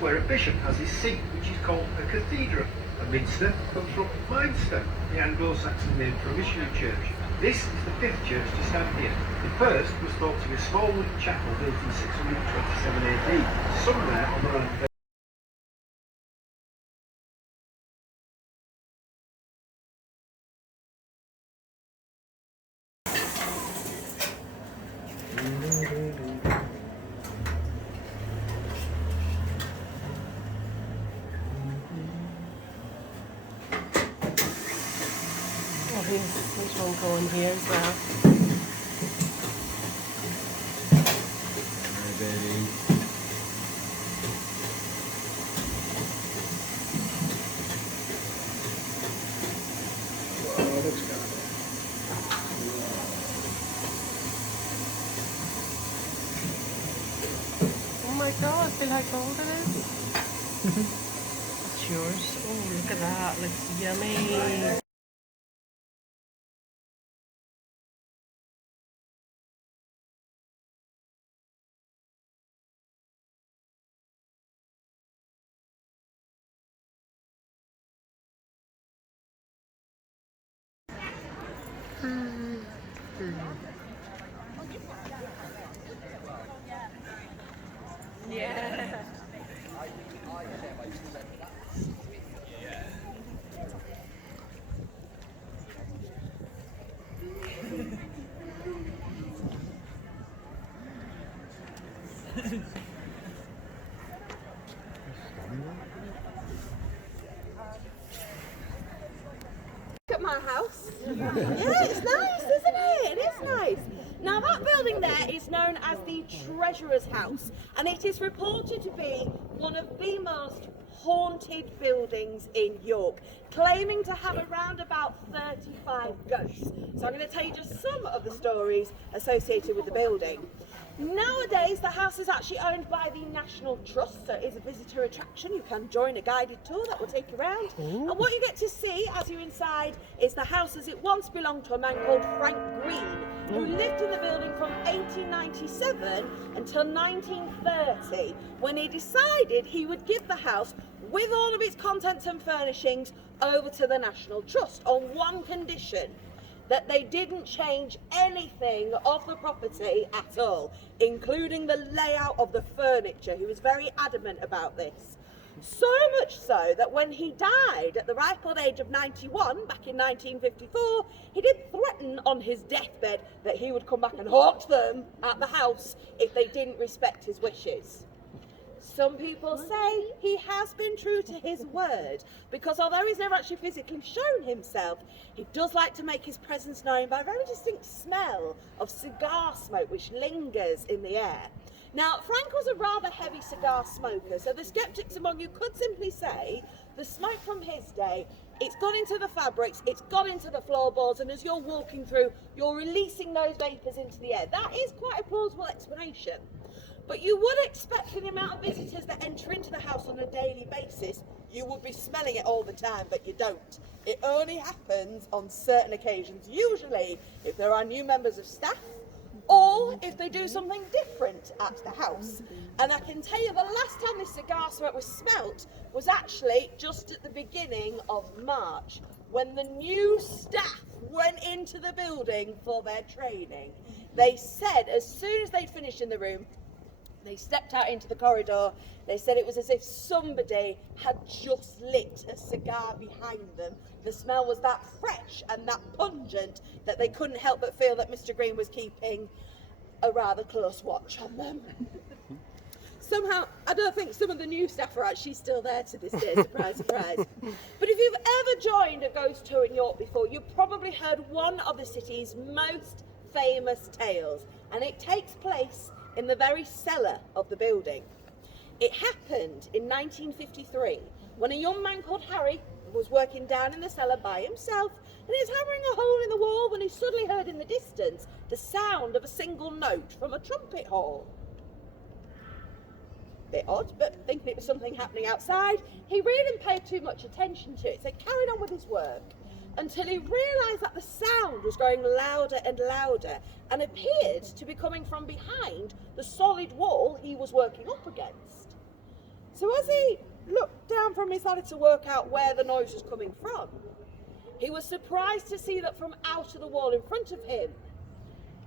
Where a bishop has his seat, which is called a cathedral. A minster comes from Minster, the Anglo-Saxon name for a missionary church. This is the fifth church to stand here. The first was thought to be a small wooden chapel built in 627 AD, somewhere on the land. There's one going here as well. Oh my god, feel how cold it is. It's yours. Oh, look at that. Looks yummy. Yeah. Look at my house. Yeah, it's nice, isn't it? It is nice. Now that building there is known as the Treasurer's House, and it is reported to be one of the most haunted buildings in York, claiming to have around about 35 ghosts. So I'm going to tell you just some of the stories associated with the building. Nowadays, the house is actually owned by the National Trust, so it is a visitor attraction. You can join a guided tour that will take you around. Ooh. And what you get to see as you're inside is the house as it once belonged to a man called Frank Green, who lived in the building from 1897 until 1930, when he decided he would give the house with all of its contents and furnishings over to the National Trust on one condition: that they didn't change anything of the property at all, including the layout of the furniture. He was very adamant about this. So much so that when he died at the ripe old age of 91, back in 1954, he did threaten on his deathbed that he would come back and haunt them at the house if they didn't respect his wishes. Some people say he has been true to his word, because although he's never actually physically shown himself, he does like to make his presence known by a very distinct smell of cigar smoke which lingers in the air. Now, Frank was a rather heavy cigar smoker, so the skeptics among you could simply say the smoke from his day, it's got into the fabrics, it's got into the floorboards, and as you're walking through, you're releasing those vapours into the air. That is quite a plausible explanation. But you would expect, for the amount of visitors that enter into the house on a daily basis, you would be smelling it all the time, but you don't. It only happens on certain occasions, usually if there are new members of staff, or if they do something different at the house. And I can tell you the last time this cigar smoke was smelt was actually just at the beginning of March, when the new staff went into the building for their training. They said as soon as they'd finished in the room, They stepped out into the corridor. They said it was as if somebody had just lit a cigar behind them. The smell was that fresh and that pungent that they couldn't help but feel that Mr. Green was keeping a rather close watch on them. Somehow, I don't think some of the new staff are actually still there to this day, surprise, surprise. But if you've ever joined a ghost tour in York before, you've probably heard one of the city's most famous tales, and it takes place in the very cellar of the building. It happened in 1953 when a young man called Harry was working down in the cellar by himself, and he was hammering a hole in the wall when he suddenly heard in the distance the sound of a single note from a trumpet hole. Bit odd, but thinking it was something happening outside, he really didn't pay too much attention to it, so he carried on with his work until he realised that the sound was growing louder and louder and appeared to be coming from behind the solid wall he was working up against. So as he looked down from his ladder to work out where the noise was coming from, he was surprised to see that from out of the wall in front of him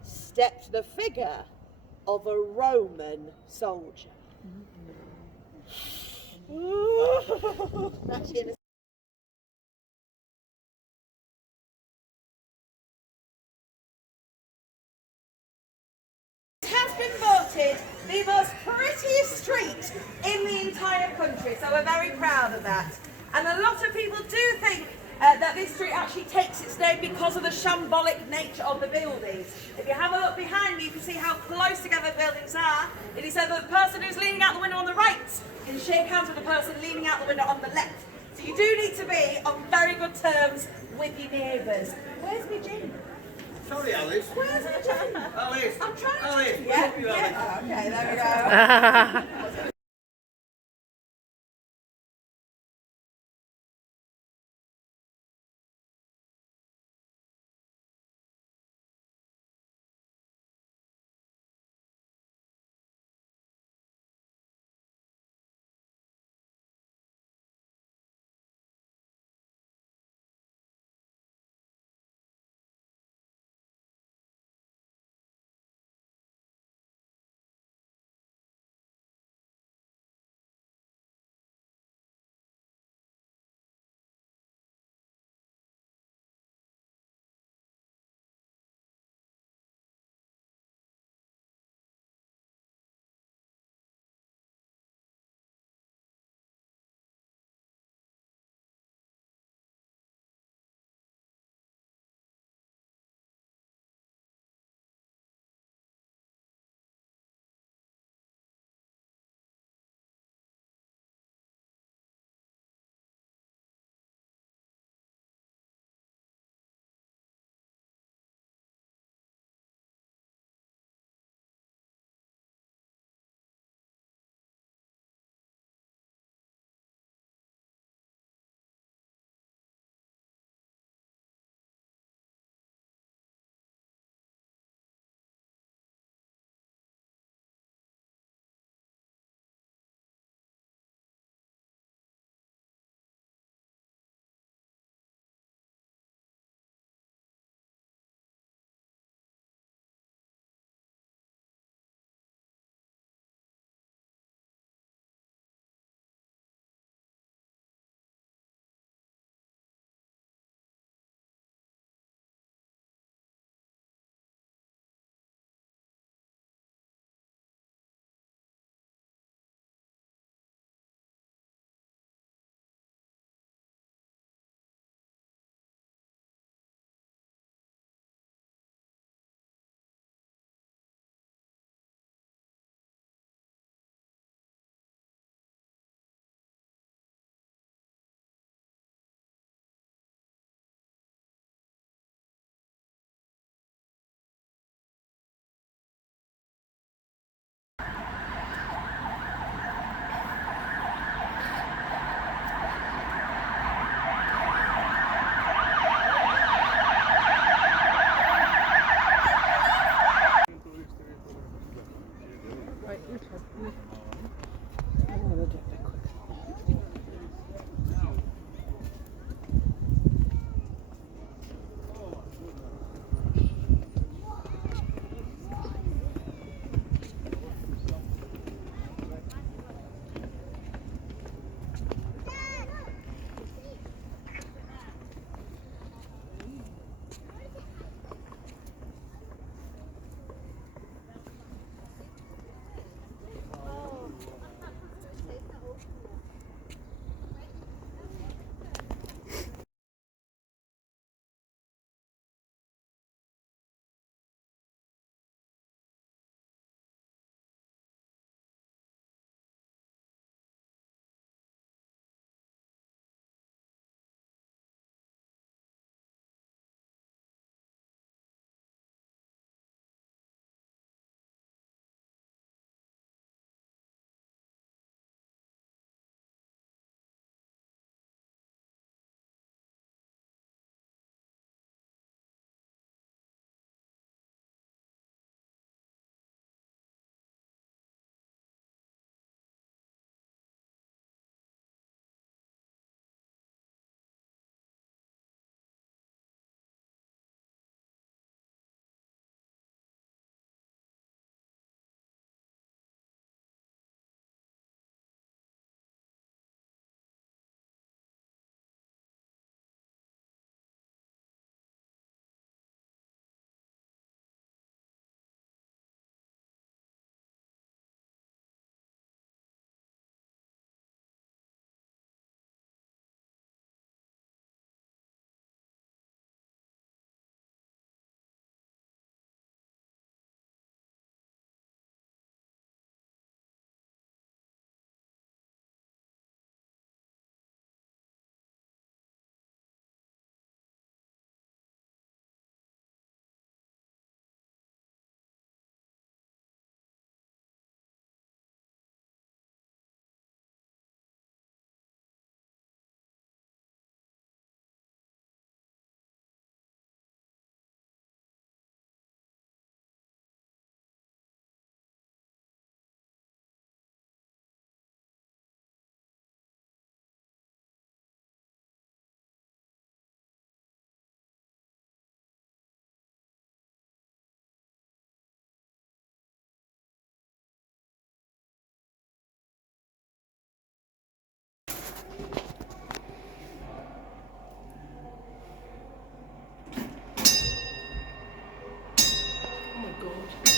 stepped the figure of a Roman soldier. Has been voted the most prettiest street in the entire country, so we're very proud of that. And a lot of people do think that this street actually takes its name because of the shambolic nature of the buildings. If you have a look behind me, you can see how close together the buildings are. It is said that the person who's leaning out the window on the right can shake hands with the person leaning out the window on the left. So you do need to be on very good terms with your neighbours. Where's my gin? Sorry, Alice. Where's my gin? Alice. I'm trying to... Alice. Yeah, yeah. Oh, okay, there we go. road.